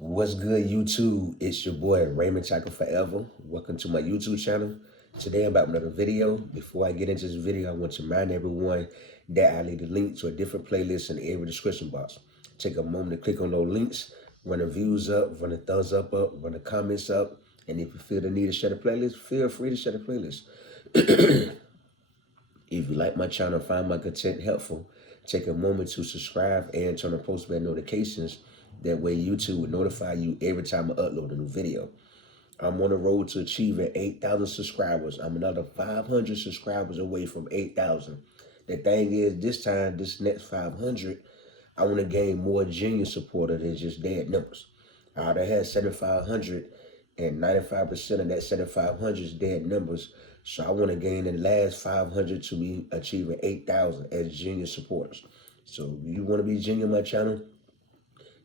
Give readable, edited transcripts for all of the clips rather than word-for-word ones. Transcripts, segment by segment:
What's good, YouTube? It's your boy Raymond Tackle Forever. Welcome to my YouTube channel. Today I'm back with another video. Before I get into this video, I want to remind everyone that I leave a link to a different playlist in every description box. Take a moment to click on those links, run the views up, run the thumbs up, run the comments up, and if you feel the need to share the playlist, feel free to share the playlist. If you like my channel, find my content helpful, take a moment to subscribe and turn on post bell notifications. That way YouTube will notify you every time I upload a new video. I'm on the road to achieving 8,000 subscribers. I'm another 500 subscribers away from 8,000. The thing is, this next 500, I want to gain more genuine supporters than just dead numbers. I already had 7,500, and 95% of that 7,500 is dead numbers. So I want to gain the last 500 to be achieving 8,000 as genuine supporters. So if you want to be genuine on my channel,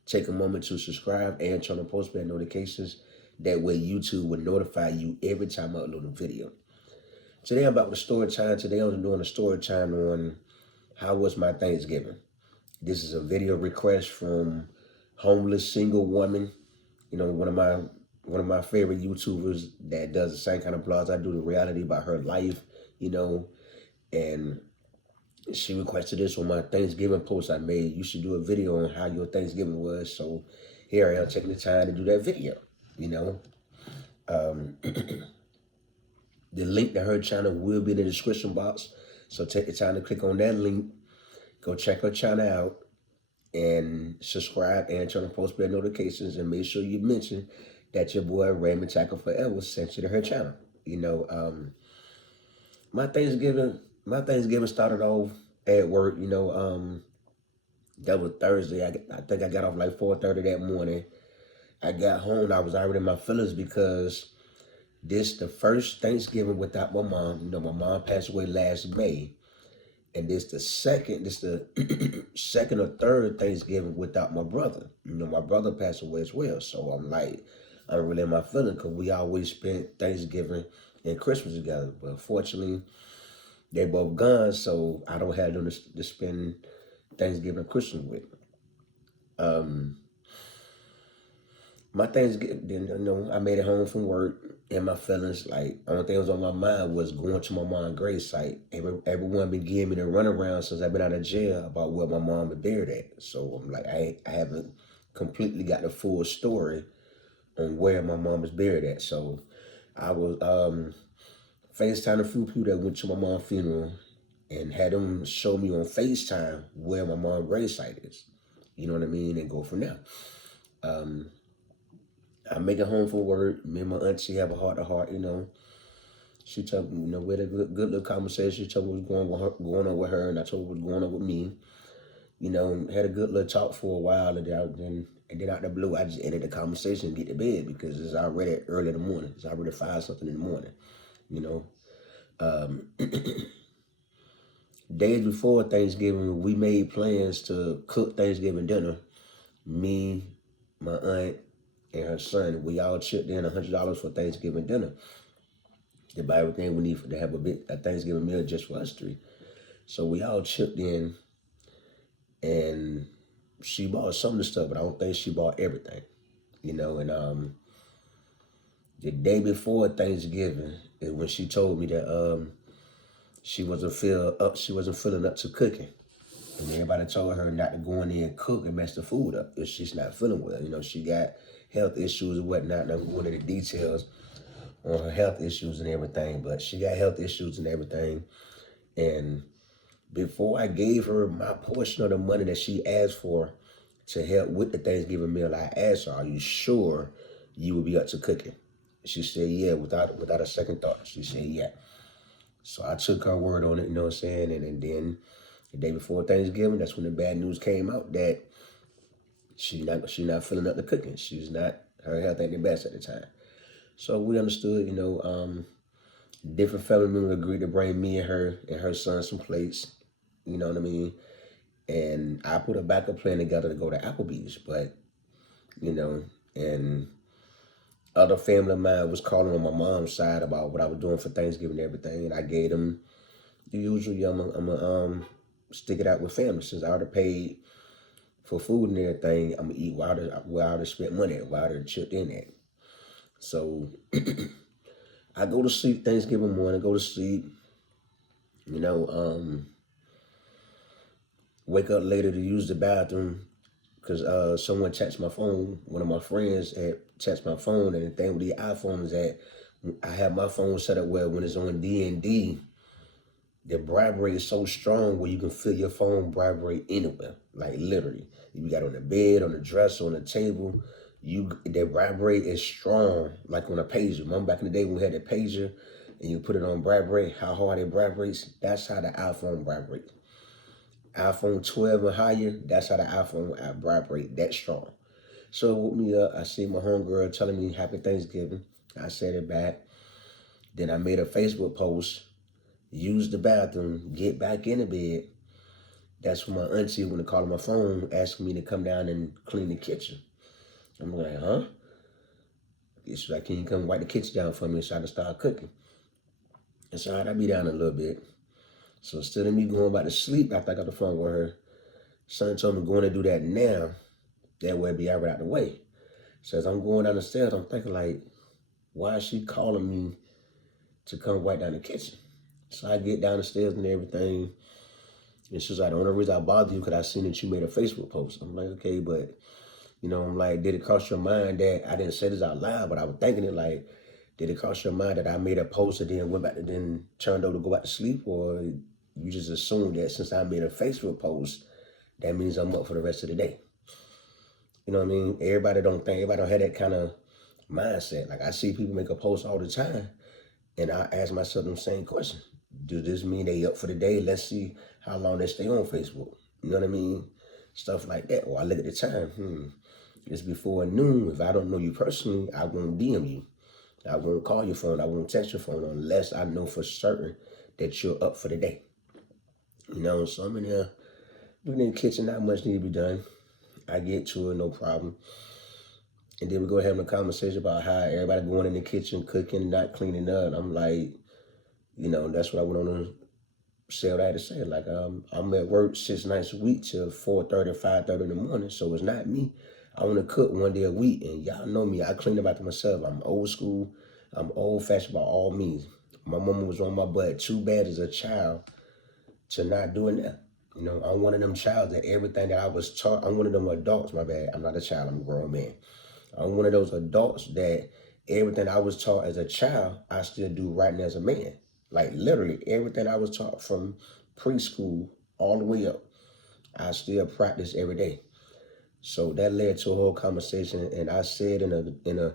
take a moment to subscribe and turn on post bell notifications. That way YouTube will notify you every time I upload a video. Today I'm about the story time. Today I'm doing a story time on how was my Thanksgiving. This is a video request from homeless single woman. You know, one of my favorite YouTubers that does the same kind of blogs I do, the reality about her life, you know, and she requested this on my Thanksgiving post I made. You should do a video on how your Thanksgiving was. So here I am taking the time to do that video, you know. The link to her channel will be in the description box. So take the time to click on that link. Go check her channel out and subscribe and turn on post bell notifications, and make sure you mention that your boy Raymond Tackle Forever sent you to her channel. You know, my Thanksgiving started off at work. You know, that was Thursday. I think I got off like 4:30 that morning. I got home. I was already in my feelings because this the first Thanksgiving without my mom. You know, my mom passed away last May. And this the second or third Thanksgiving without my brother. You know, my brother passed away as well. So I'm really in my feeling because we always spent Thanksgiving and Christmas together. But unfortunately, they both gone, so I don't have them to spend Thanksgiving and Christmas with. My Thanksgiving, you know, I made it home from work, and my feelings, like, only thing that was on my mind was going to my mom's grave site. Everyone been giving me the runaround since I've been out of jail about where my mom was buried at. So I'm like, I haven't completely got the full story on where my mom is buried at. So I was FaceTime a few people that went to my mom's funeral and had them show me on FaceTime where my mom's grave site is. You know what I mean? And go from there. I make it home from work. Me and my auntie have a heart-to-heart, you know. She told me, you know, we had a good little conversation. She told me what was going on with her, and I told her what was going on with me. You know, had a good little talk for a while, and then out the blue, I just ended the conversation and get to bed because it's already early in the morning. It's already 5-something in the morning, you know. Days before Thanksgiving, we made plans to cook Thanksgiving dinner. Me, my aunt, and her son, we all chipped in $100 for Thanksgiving dinner to buy everything we need to have a Thanksgiving meal just for us three. So we all chipped in, and she bought some of the stuff, but I don't think she bought everything, you know. And the day before Thanksgiving is when she told me that she wasn't feeling up to cooking. And everybody told her not to go in there and cook and mess the food up if she's not feeling well. You know, she got health issues and whatnot. And I'm going into the details on her health issues and everything, but she got health issues and everything. And before I gave her my portion of the money that she asked for to help with the Thanksgiving meal, I asked her, "Are you sure you will be up to cooking?" She said, "Yeah," without a second thought. She said, "Yeah." So I took her word on it, you know what I'm saying? And then the day before Thanksgiving, that's when the bad news came out that she's not feeling up to cooking. Her health ain't the best at the time. So we understood, you know, different family members agreed to bring me and her son some plates, you know what I mean? And I put a backup plan together to go to Applebee's, but, you know, and other family of mine was calling on my mom's side about what I was doing for Thanksgiving and everything, and I gave them the usual, I'm gonna stick it out with family since I already paid for food and everything, I'm gonna eat where I would spent money at, where I would chipped in at. So I go to sleep Thanksgiving morning, go to sleep, you know, wake up later to use the bathroom because someone checked my phone. One of my friends had checked my phone, and the thing with the iPhone is that I have my phone set up where when it's on D&D, the vibrate is so strong where you can feel your phone vibrate anywhere, like literally. You got it on the bed, on the dresser, on the table. The vibrate is strong, like on a pager. Remember back in the day when we had the pager, and you put it on vibrate, how hard it vibrates. That's how the iPhone vibrates. iPhone 12 and higher, that's how the iPhone vibrate that strong. So it woke me up. I see my homegirl telling me Happy Thanksgiving. I said it back. Then I made a Facebook post, use the bathroom, get back in the bed. That's when my auntie went to call on my phone, asking me to come down and clean the kitchen. I'm like, huh? She's like, can you come wipe the kitchen down for me so I can start cooking? And so I'll be down a little bit. So instead of me going back to sleep after I got the phone with her, son told me going to do that now. That way it'd be right out the way. So as I'm going down the stairs, I'm thinking like, why is she calling me to come wipe down the kitchen? So I get down the stairs and everything. And she's like, the only reason I bothered you because I seen that you made a Facebook post. I'm like, okay, but, I'm like, did it cross your mind that I didn't say this out loud, but I was thinking it like, did it cross your mind that I made a post and then went back and then turned over to go back to sleep? Or you just assumed that since I made a Facebook post, that means I'm up for the rest of the day? You know what I mean? Everybody don't have that kind of mindset. Like I see people make a post all the time and I ask myself the same question. Does this mean they up for the day? Let's see how long they stay on Facebook. You know what I mean? Stuff like that. Or I look at the time. It's before noon. If I don't know you personally, I won't DM you. I won't call your phone. I won't text your phone unless I know for certain that you're up for the day. So I'm in there doing in the kitchen. Not much need to be done. I get to it, no problem. And then we go having a conversation about how everybody going in the kitchen, cooking, not cleaning up. I'm like, that's what I went on to say what I had to say. Like, I'm at work 6 nights a week till 4:30, 5:30 in the morning. So it's not me. I want to cook one day a week. And y'all know me. I clean up after myself. I'm old school. I'm old fashioned by all means. My mama was on my butt too bad as a child to not doing that. I'm one of them child that everything that I was taught, I'm one of them adults, my bad. I'm not a child, I'm a grown man. I'm one of those adults that everything I was taught as a child, I still do right now as a man. Like literally everything I was taught from preschool all the way up, I still practice every day. So that led to a whole conversation, and I said in a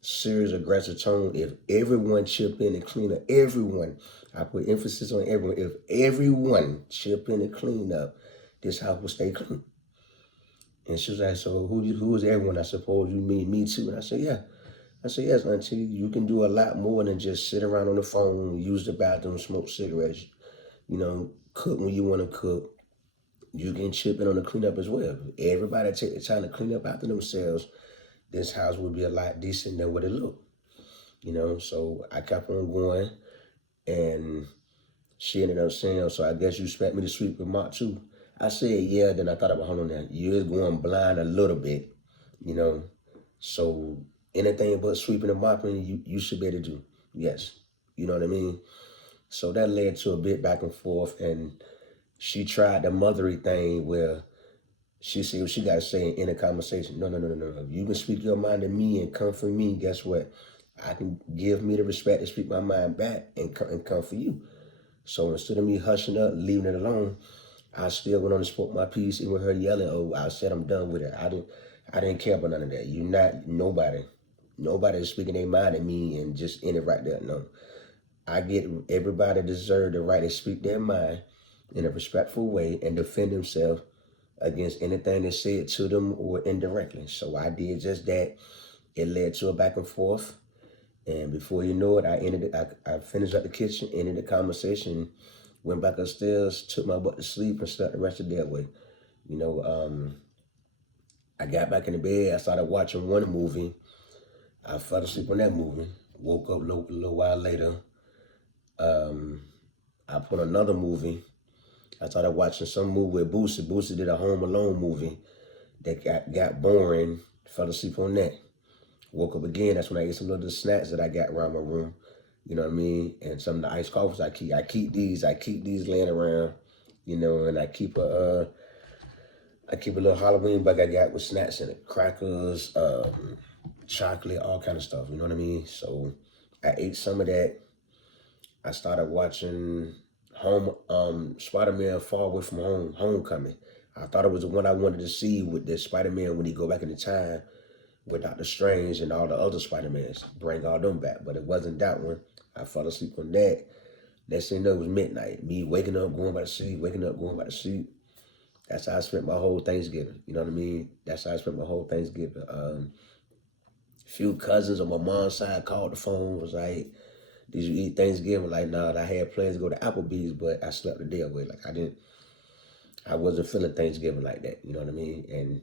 serious aggressive tone, if everyone chip in and clean up, everyone, I put emphasis on everyone, if everyone chip in and clean up, this house will stay clean. And she was like, so who is everyone? I suppose you mean me too? And I said, yeah. I said, yes, auntie, you can do a lot more than just sit around on the phone, use the bathroom, smoke cigarettes, cook when you want to cook. You can chip in on the cleanup as well. Everybody take the time to clean up after themselves, this house would be a lot decent than what it looked. So I kept on going, and she ended up saying, so I guess you expect me to sweep the mop too? I said, yeah. Then I thought about, hold on now, you're going blind a little bit, so anything but sweeping and mopping, you should be able to do. Yes. You know what I mean? So that led to a bit back and forth, and she tried the mothery thing where she said what she got to say in a conversation. No. If you can speak your mind to me and come for me, guess what? I can give me the respect to speak my mind back and come for you. So instead of me hushing up, leaving it alone, I still went on and spoke my piece, even with her yelling. Oh, I said I'm done with it. I didn't care about none of that. You're not nobody. Nobody is speaking their mind to me and just in it right there. No. I get everybody deserve the right to speak their mind in a respectful way and defend themselves against anything that's said to them or indirectly. So I did just that. It led to a back and forth. And before you know it, I finished up the kitchen, ended the conversation, went back upstairs, took my butt to sleep, and slept the rest of the day away. I got back in the bed. I started watching one movie. I fell asleep on that movie. Woke up a little while later. I put another movie. I started watching some movie with Boosie. Boosie did a Home Alone movie. that got boring, fell asleep on that. Woke up again, that's when I ate some little snacks that I got around my room. You know what I mean? And some of the iced coffees I keep these laying around, you know, and I keep a little Halloween bag I got with snacks in it. Crackers, chocolate, all kind of stuff, you know what I mean? So I ate some of that. I started watching Spider-Man Far Away from Home, Homecoming. I thought it was the one I wanted to see with the Spider-Man when he go back in the time with Doctor Strange and all the other Spider-Mans, bring all them back. But it wasn't that one. I fell asleep on that. Next thing you know, it was midnight. Me waking up, going back to sleep, waking up, going back to sleep. That's how I spent my whole Thanksgiving. You know what I mean? That's how I spent my whole Thanksgiving. Few cousins on my mom's side called the phone, was like, did you eat Thanksgiving? Like, nah, I had plans to go to Applebee's, but I slept the day away. Like, I wasn't feeling Thanksgiving like that. You know what I mean? And,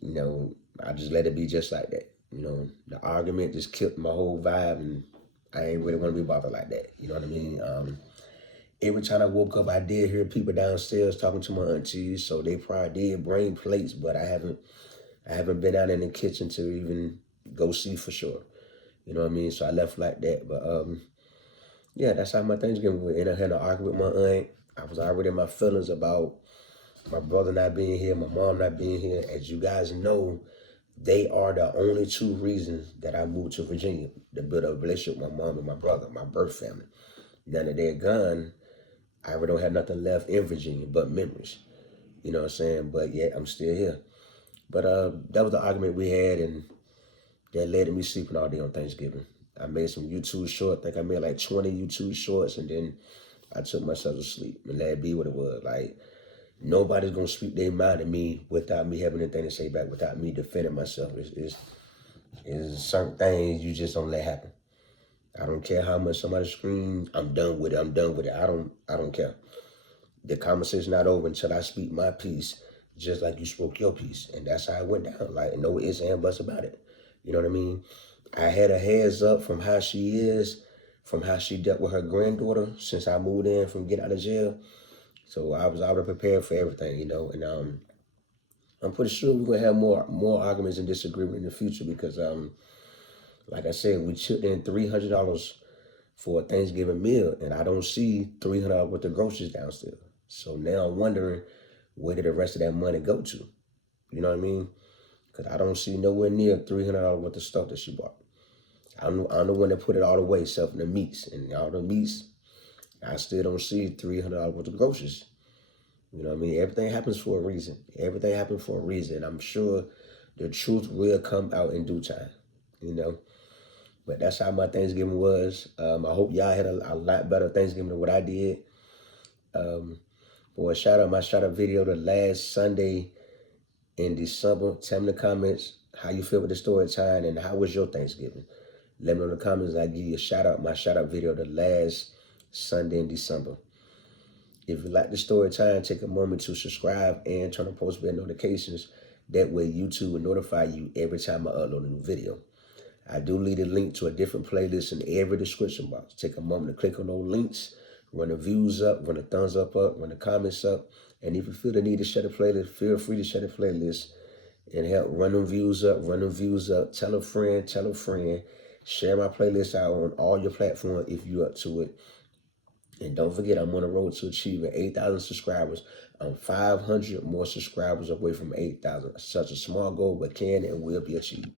you know, I just let it be just like that. You know, the argument just killed my whole vibe, and I ain't really want to be bothered like that. You know what I mean? Every time I woke up, I did hear people downstairs talking to my aunties, so they probably did bring plates, but I haven't been out in the kitchen to even go see for sure. You know what I mean? So I left like that. But yeah, that's how my Thanksgiving went. And I had an argument with my aunt. I was already in my feelings about my brother not being here, my mom not being here. As you guys know, they are the only two reasons that I moved to Virginia, to build a relationship with my mom and my brother, my birth family. Now that they're gone, I really don't have nothing left in Virginia but memories. You know what I'm saying? But yet I'm still here. But that was the argument we had, and that led to me sleeping all day on Thanksgiving. I made some YouTube shorts. I think I made like 20 YouTube shorts, and then I took myself to sleep. And let it be what it was. Like, nobody's going to speak their mind to me without me having anything to say back, without me defending myself. It's certain things you just don't let happen. I don't care how much somebody screams, I'm done with it, I'm done with it. I don't care. The conversation's not over until I speak my piece, just like you spoke your piece. And that's how it went down. Like, no ifs and buts about it. You know what I mean? I had a heads up from how she is, from how she dealt with her granddaughter since I moved in from getting out of jail. So I was already prepared for everything, you know. And I'm pretty sure we're gonna have more arguments and disagreement in the future because like I said, we chipped in $300 for a Thanksgiving meal, and I don't see $300 worth of groceries downstairs. So now I'm wondering, where did the rest of that money go to? You know what I mean? Because I don't see nowhere near $300 worth of stuff that she bought. I'm the one that put it all away, except for the meats. And all the meats, I still don't see $300 worth of groceries. You know what I mean? Everything happens for a reason. Everything happens for a reason. I'm sure the truth will come out in due time, you know? But that's how my Thanksgiving was. I hope y'all had a lot better Thanksgiving than what I did. For my shout out video the last Sunday in December. Tell me in the comments how you feel with the story time and how was your Thanksgiving. Let me know in the comments. I give you a shout out, my shout out video the last Sunday in December. If you like the story time, take a moment to subscribe and turn on post bell notifications. That way YouTube will notify you every time I upload a new video. I do leave a link to a different playlist in every description box. Take a moment to click on those links, run the views up, run the thumbs up, run the comments up. And if you feel the need to share the playlist, feel free to share the playlist and help run them views up, Tell a friend, share my playlist out on all your platforms if you're up to it. And don't forget, I'm on the road to achieving 8,000 subscribers. I'm 500 more subscribers away from 8,000. Such a small goal, but can and will be achieved.